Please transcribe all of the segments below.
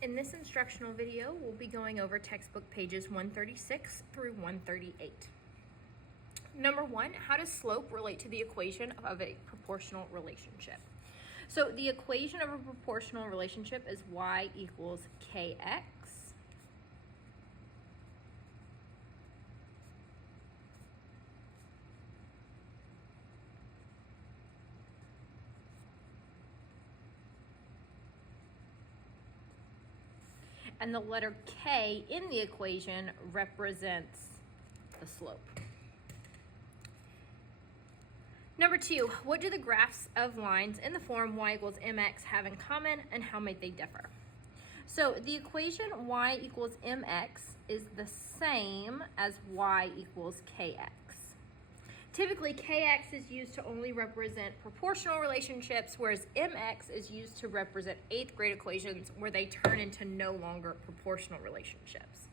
In this instructional video, we'll be going over textbook pages 136 through 138. Number one, how does slope relate to the equation of a proportional relationship? So the equation of a proportional relationship is y equals kx and the letter K in the equation represents the slope. Number two, what do the graphs of lines in the form y equals mx have in common, and how might they differ? So the equation y equals mx is the same as y equals kx. Typically, kx is used to only represent proportional relationships, whereas mx is used to represent 8th grade equations where they turn into no longer proportional relationships.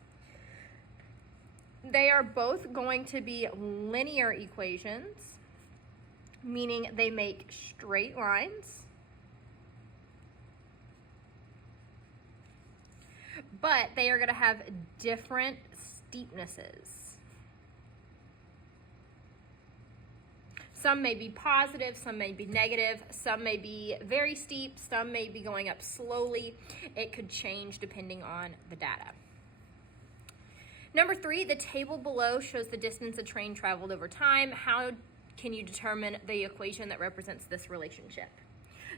They are both going to be linear equations, meaning they make straight lines, but they are going to have different steepnesses. Some may be positive, some may be negative, some may be very steep, some may be going up slowly. It could change depending on the data. Number three, the table below shows the distance a train traveled over time. How can you determine the equation that represents this relationship?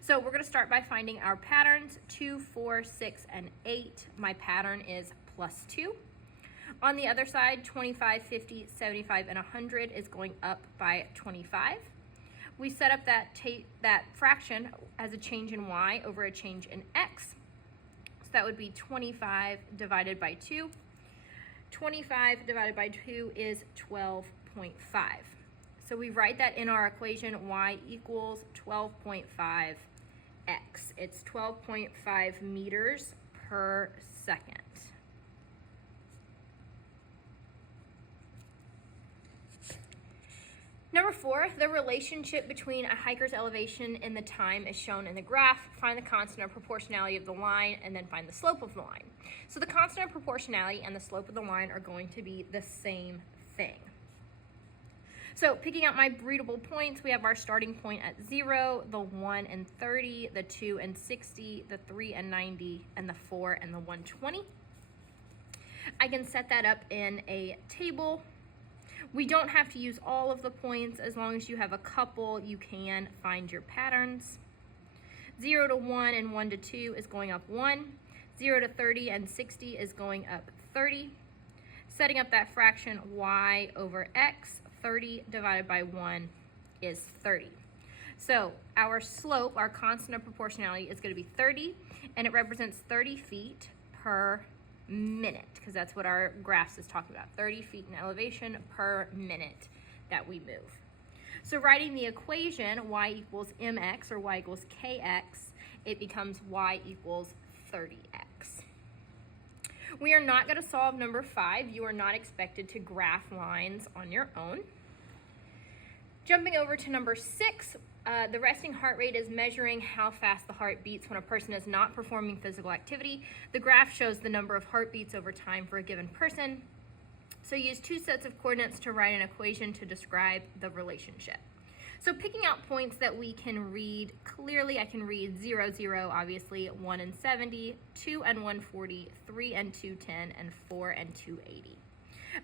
So we're going to start by finding our patterns, 2, 4, 6, and 8. My pattern is +2. On the other side, 25, 50, 75, and 100 is going up by 25. We set up that fraction as a change in y over a change in x. So that would be 25 divided by 2. 25 divided by 2 is 12.5. So we write that in our equation, y equals 12.5 x. It's 12.5 meters per second. Number four, the relationship between a hiker's elevation and the time is shown in the graph. Find the constant of proportionality of the line and then find the slope of the line. So the constant of proportionality and the slope of the line are going to be the same thing. So picking out my breedable points, we have our starting point at 0, the 1 and 30, the 2 and 60, the 3 and 90, and the 4 and the 120. I can set that up in a table. We don't have to use all of the points. As long as you have a couple, you can find your patterns. 0 to 1 and 1 to 2 is going up 1. 0 to 30 and 60 is going up 30. Setting up that fraction y over x, 30 divided by 1 is 30. So our slope, our constant of proportionality, is going to be 30, and it represents 30 feet per minute, because that's what our graphs is talking about, 30 feet in elevation per minute that we move. So writing the equation y equals mx or y equals kx, it becomes y equals 30x. We are not going to solve number 5. You are not expected to graph lines on your own. Jumping over to number 6, the resting heart rate is measuring how fast the heart beats when a person is not performing physical activity. The graph shows the number of heartbeats over time for a given person. So use 2 sets of coordinates to write an equation to describe the relationship. So picking out points that we can read clearly, I can read 0, 0, obviously, 1 and 70, 2 and 140, 3 and 210, and 4 and 280.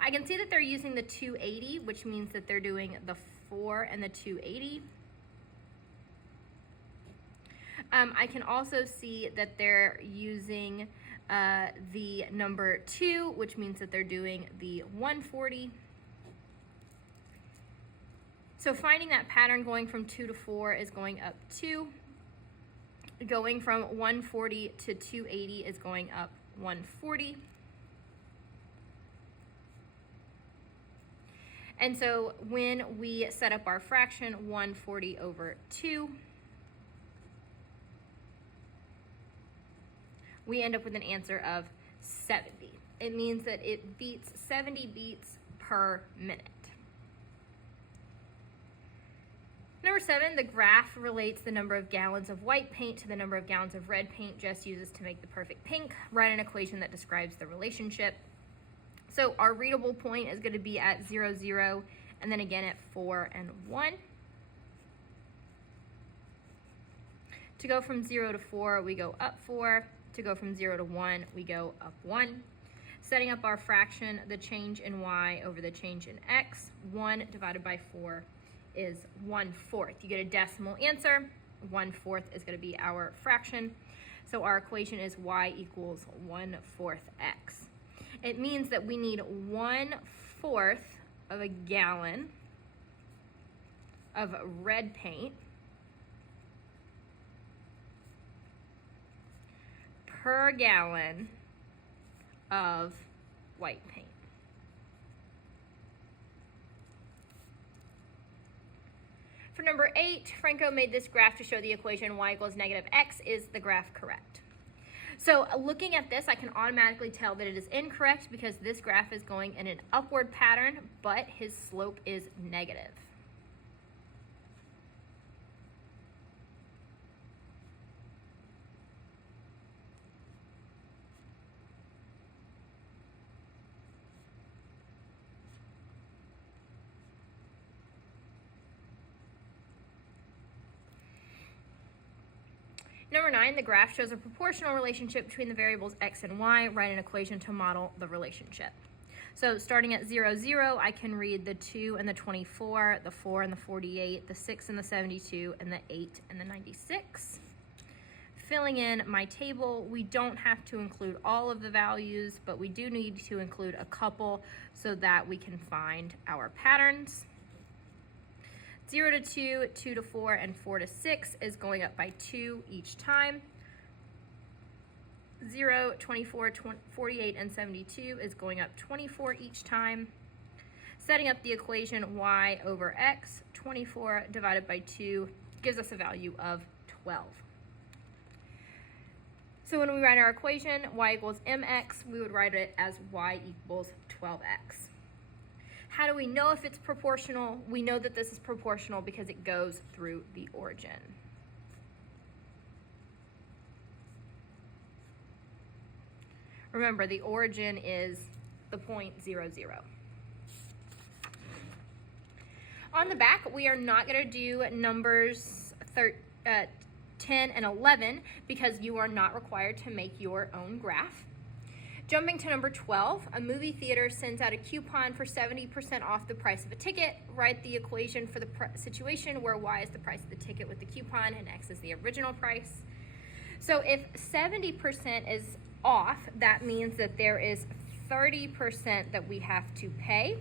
I can see that they're using the 280, which means that they're doing the 4 and the 280. I can also see that they're using the number 2, which means that they're doing the 140. So finding that pattern going from 2 to 4 is going up 2. Going from 140 to 280 is going up 140. And so when we set up our fraction, 140 over 2, we end up with an answer of 70. It means that it beats 70 beats per minute. Number 7, the graph relates the number of gallons of white paint to the number of gallons of red paint, just uses to make the perfect pink. Write an equation that describes the relationship. So our readable point is going to be at 0, 0, and then again at 4 and 1. To go from 0 to 4, we go up 4. To go from 0 to 1, we go up 1. Setting up our fraction, the change in y over the change in x, 1 divided by 4 is 1/4. You get a decimal answer. 1/4 is going to be our fraction. So our equation is y equals 1/4 x. It means that we need 1/4 of a gallon of red paint per gallon of white paint. For number 8, Franco made this graph to show the equation y equals negative x. Is the graph correct? So looking at this, I can automatically tell that it is incorrect because this graph is going in an upward pattern, but his slope is negative. Number 9, the graph shows a proportional relationship between the variables x and y. Write an equation to model the relationship. So starting at 0, 0, I can read the 2 and the 24, the 4 and the 48, the 6 and the 72, and the 8 and the 96. Filling in my table, we don't have to include all of the values, but we do need to include a couple so that we can find our patterns. 0 to 2, 2 to 4, and 4 to 6 is going up by 2 each time. 0, 24, 48, and 72 is going up 24 each time. Setting up the equation y over x, 24 divided by 2 gives us a value of 12. So when we write our equation, y equals mx, we would write it as y equals 12x. How do we know if it's proportional? We know that this is proportional because it goes through the origin. Remember, the origin is the point 0, 0. On the back, we are not going to do numbers 10 and 11 because you are not required to make your own graph. Jumping to number 12, a movie theater sends out a coupon for 70% off the price of a ticket. Write the equation for the situation where y is the price of the ticket with the coupon and x is the original price. So if 70% is off, that means that there is 30% that we have to pay.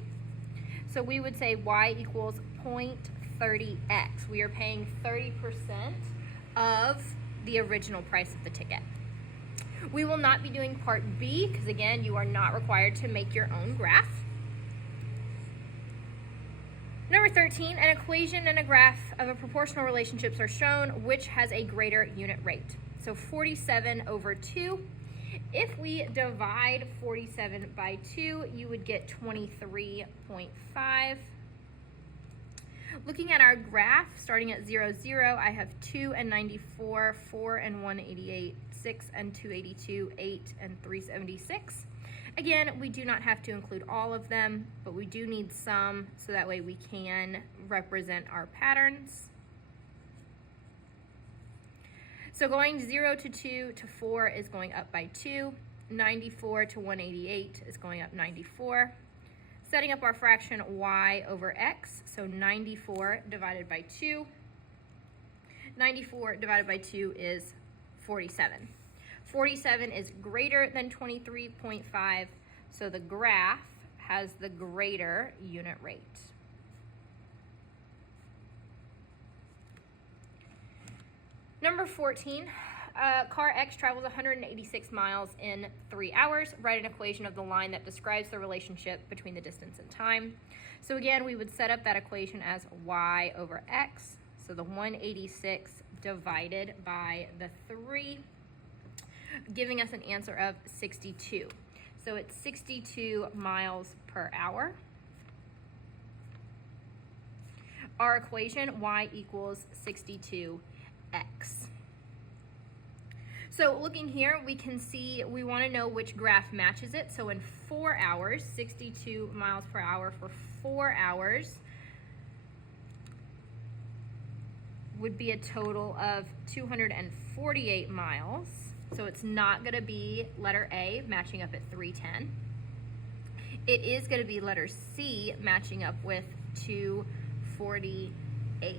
So we would say y equals 0.30x. We are paying 30% of the original price of the ticket. We will not be doing part B because, again, you are not required to make your own graph. Number 13, an equation and a graph of a proportional relationships are shown, which has a greater unit rate. So 47 over 2. If we divide 47 by 2, you would get 23.5. Looking at our graph, starting at 0, 0, I have 2 and 94, 4 and 188, 6 and 282, 8 and 376. Again, we do not have to include all of them, but we do need some so that way we can represent our patterns. So going 0 to 2 to 4 is going up by 2. 94 to 188 is going up 94. Setting up our fraction y over x, so 94 divided by 2. 94 divided by 2 is 47. 47 is greater than 23.5, so the graph has the greater unit rate. Number 14, car X travels 186 miles in 3 hours. Write an equation of the line that describes the relationship between the distance and time. So again, we would set up that equation as y over x. So the 186 divided by the 3, giving us an answer of 62. So it's 62 miles per hour. our equation, y equals 62x. So looking here, we can see we want to know which graph matches it. So in 4 hours, 62 miles per hour for 4 hours would be a total of 248 miles. So it's not going to be letter A matching up at 310. It is going to be letter C matching up with 248.